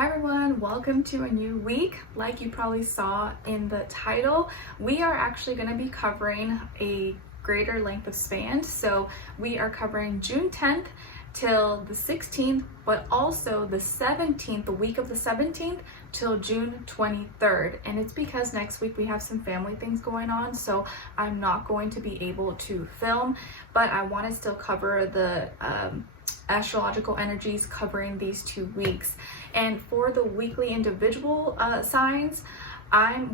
Hi everyone, welcome to a new week. Like you probably saw in the title, we are actually going to be covering a greater length of span. So we are covering June 10th till the 16th, but also the 17th, the week of the 17th till June 23rd. And it's because next week we have some family things going on, so I'm not going to be able to film, but I want to still cover the astrological energies covering these 2 weeks. And for the weekly individual signs,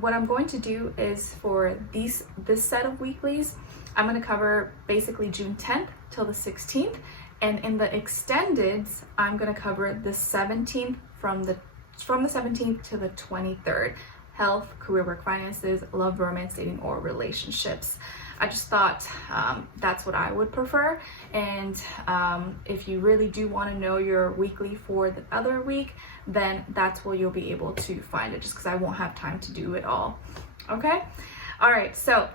what I'm going to do is for this set of weeklies, I'm going to cover basically June 10th till the 16th, and in the extendeds, I'm going to cover the 17th from the 17th to the 23rd. Health, career, work, finances, love, romance, dating, or relationships. I just thought that's what I would prefer. And if you really do want to know your weekly for the other week, then that's where you'll be able to find it, just because I won't have time to do it all. Okay? All right, so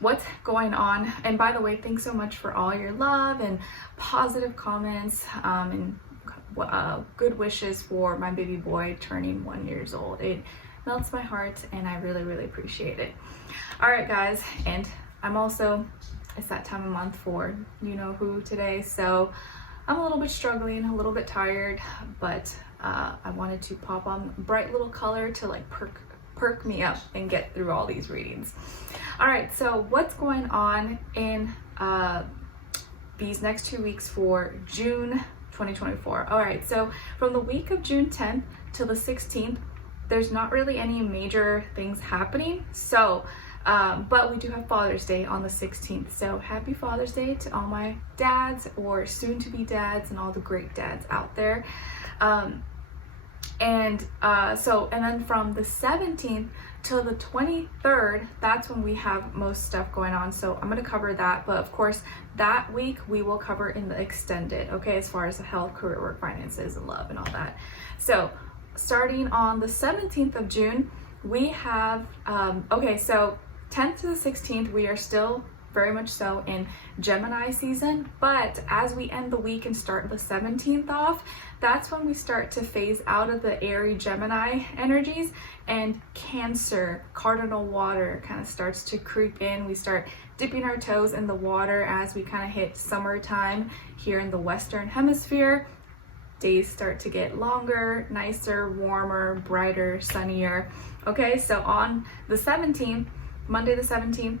what's going on? And by the way, thanks so much for all your love and positive comments and good wishes for my baby boy turning 1 year old. It melts my heart and I really, really appreciate it. All right, guys, and it's that time of month for you know who today, so I'm a little bit struggling, a little bit tired, but I wanted to pop on bright little color to like perk me up and get through all these readings. All right, so what's going on in these next 2 weeks for June 2024? All right, so from the week of June 10th till the 16th, there's not really any major things happening. So, but we do have Father's Day on the 16th. So happy Father's Day to all my dads or soon to be dads and all the great dads out there. And then from the 17th till the 23rd, that's when we have most stuff going on. So I'm going to cover that. But of course, that week we will cover in the extended, okay, as far as the health, career, work, finances, and love and all that. So starting on the 17th of June, we have, so 10th to the 16th, we are still very much so in Gemini season, but as we end the week and start the 17th off, that's when we start to phase out of the airy Gemini energies, and Cancer, cardinal water, kind of starts to creep in. We start dipping our toes in the water as we kind of hit summertime here in the Western Hemisphere. Days start to get longer, nicer, warmer, brighter, sunnier. Okay, so on the 17th, Monday the 17th,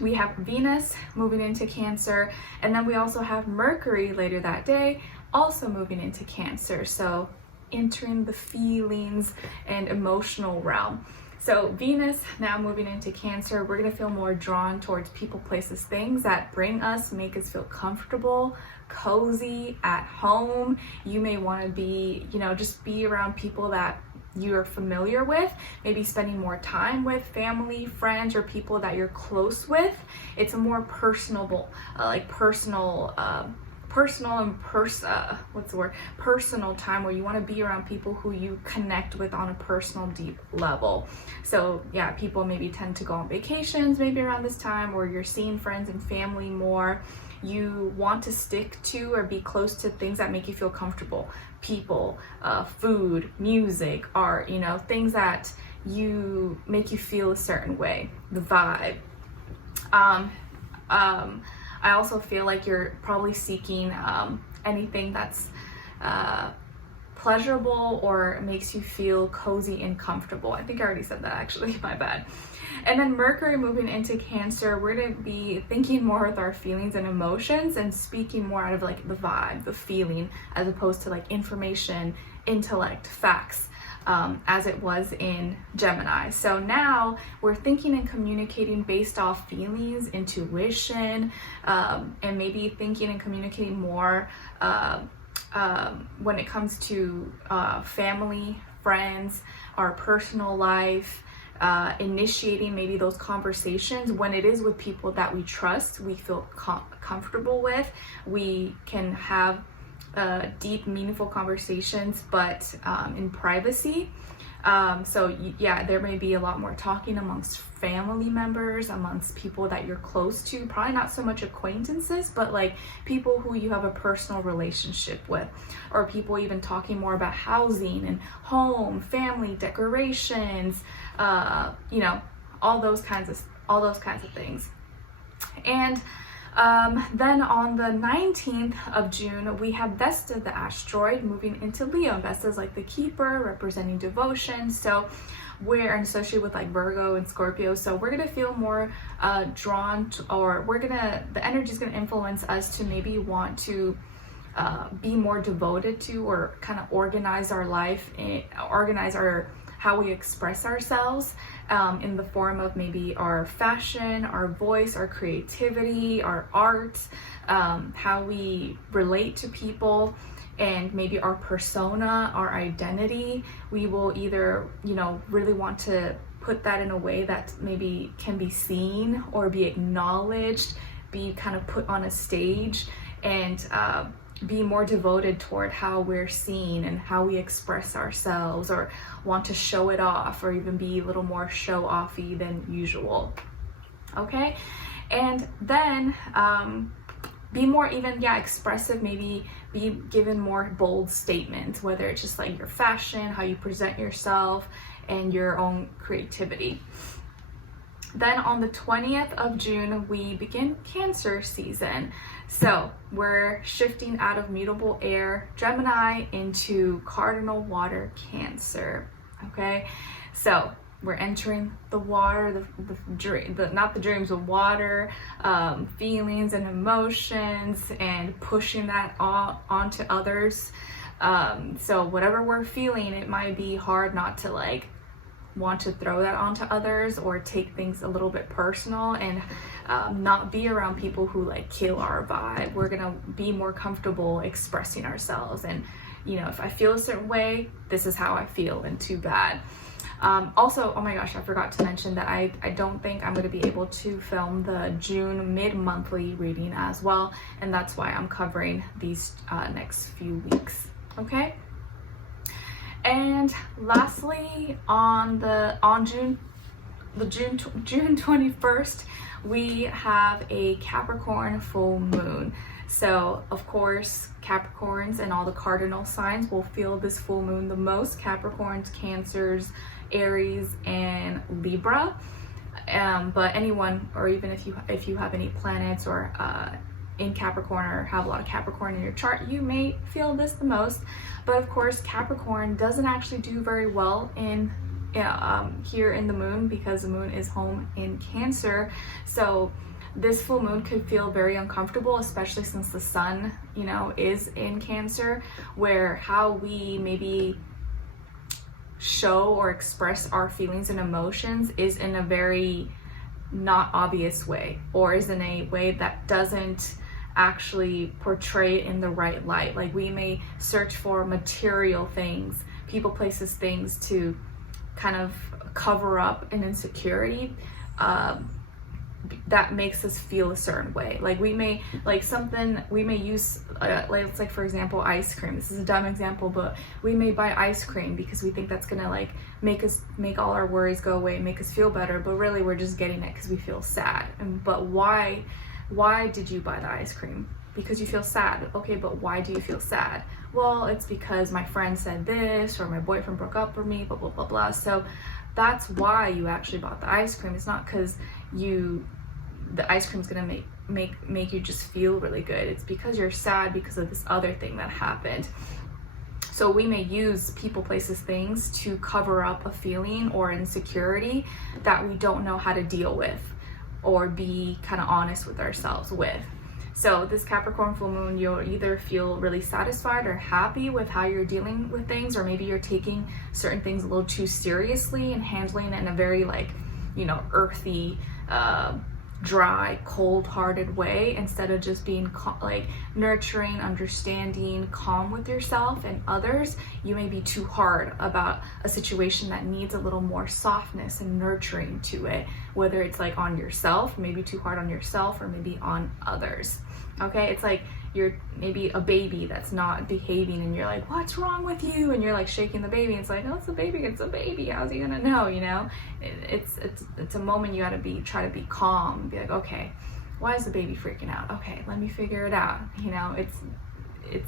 we have Venus moving into Cancer, and then we also have Mercury later that day also moving into Cancer, so entering the feelings and emotional realm. So Venus now moving into Cancer, we're going to feel more drawn towards people, places, things that make us feel comfortable, cozy, at home. You may want to be, just be around people that you're familiar with, maybe spending more time with family, friends, or people that you're close with. It's a more personal time where you want to be around people who you connect with on a personal, deep level. So yeah, people maybe tend to go on vacations maybe around this time, or you're seeing friends and family more. You want to stick to or be close to things that make you feel comfortable. People, food, music, art, things that make you feel a certain way, the vibe. I also feel like you're probably seeking anything that's pleasurable or makes you feel cozy and comfortable. I think I already said that actually, my bad. And then Mercury moving into Cancer, we're going to be thinking more with our feelings and emotions and speaking more out of like the vibe, the feeling, as opposed to like information, intellect, facts, as it was in Gemini. So now we're thinking and communicating based off feelings, intuition, and maybe thinking and communicating more when it comes to family, friends, our personal life, initiating maybe those conversations when it is with people that we trust, we feel comfortable with. We can have deep, meaningful conversations, but in privacy. So yeah, there may be a lot more talking amongst family members, amongst people that you're close to, probably not so much acquaintances, but like people who you have a personal relationship with, or people even talking more about housing and home, family, decorations, you know, all those kinds of things. And then on the 19th of June, we have Vesta, the asteroid, moving into Leo. Vesta is like the keeper, representing devotion. So we're associated with like Virgo and Scorpio. So we're going to feel more drawn to, or the energy is going to influence us to maybe want to be more devoted to, or kind of organize our life, organize how we express ourselves in the form of maybe our fashion, our voice, our creativity, our art, how we relate to people, and maybe our persona, our identity. We will either, you know, really want to put that in a way that maybe can be seen or be acknowledged, be kind of put on a stage, and be more devoted toward how we're seen and how we express ourselves, or want to show it off, or even be a little more show-offy than usual. Okay, and then be more even, expressive, maybe be given more bold statements, whether it's just like your fashion, how you present yourself, and your own creativity. Then on the 20th of June, we begin Cancer season. So we're shifting out of mutable air, Gemini, into cardinal water, Cancer. Okay, so we're entering the water, not the dreams of water, feelings and emotions, and pushing that onto others. So whatever we're feeling, it might be hard not to like want to throw that onto others, or take things a little bit personal, and not be around people who like kill our vibe. We're gonna be more comfortable expressing ourselves, and you know, if I feel a certain way, this is how I feel, and too bad. Also, oh my gosh, I forgot to mention that I don't think I'm going to be able to film the June mid-monthly reading as well, and that's why I'm covering these next few weeks. Okay. And lastly, on June 21st, we have a Capricorn full moon. So of course, Capricorns and all the cardinal signs will feel this full moon the most: Capricorns, Cancers, Aries, and Libra. But anyone, or even if you have any planets or in Capricorn, or have a lot of Capricorn in your chart, you may feel this the most. But of course, Capricorn doesn't actually do very well in here in the moon, because the moon is home in Cancer. So this full moon could feel very uncomfortable, especially since the sun, you know, is in Cancer, where how we maybe show or express our feelings and emotions is in a very not obvious way, or is in a way that doesn't actually portray it in the right light. Like we may search for material things, people, places, things to kind of cover up an insecurity that makes us feel a certain way. Like we may use like for example, ice cream. This is a dumb example, but we may buy ice cream because we think that's gonna like make all our worries go away, make us feel better, but really we're just getting it because we feel sad. But why did you buy the ice cream? Because you feel sad. Okay, but why do you feel sad? Well, it's because my friend said this, or my boyfriend broke up with me, blah blah blah blah. So that's why you actually bought the ice cream. It's not because the ice cream's gonna make you just feel really good. It's because you're sad because of this other thing that happened. So we may use people, places, things to cover up a feeling or insecurity that we don't know how to deal with, or be kind of honest with ourselves with. So this Capricorn full moon, you'll either feel really satisfied or happy with how you're dealing with things, or maybe you're taking certain things a little too seriously and handling it in a very like, you know, earthy, dry, cold-hearted way, instead of just being like nurturing, understanding, calm with yourself and others. You may be too hard about a situation that needs a little more softness and nurturing to it, whether it's like on yourself, maybe too hard on yourself, or maybe on others. Okay, it's like you're maybe a baby that's not behaving and you're like, what's wrong with you? And you're like shaking the baby, and it's like, oh, it's a baby, how's he gonna know, you know? It's a moment you gotta try to be calm and be like, okay, why is the baby freaking out? Okay, let me figure it out. You know, it's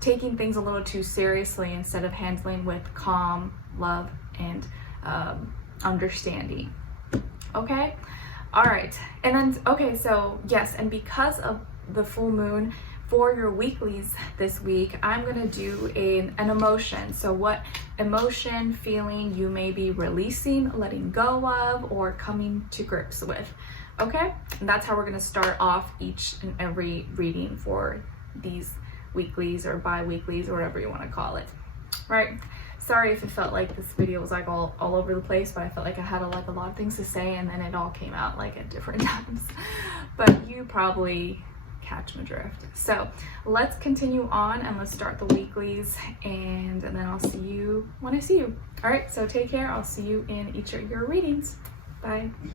taking things a little too seriously instead of handling with calm, love, and understanding. Okay? All right. And then, okay, so yes, and because of the full moon for your weeklies this week, I'm going to do an emotion. So what emotion, feeling you may be releasing, letting go of, or coming to grips with. Okay? And that's how we're going to start off each and every reading for these weeklies or bi-weeklies or whatever you want to call it. Right? Sorry if it felt like this video was like all over the place, but I felt like I had a lot of things to say, and then it all came out like at different times. But you probably catch my drift. So let's continue on and let's start the weeklies, and then I'll see you when I see you. All right, so take care. I'll see you in each of your readings. Bye.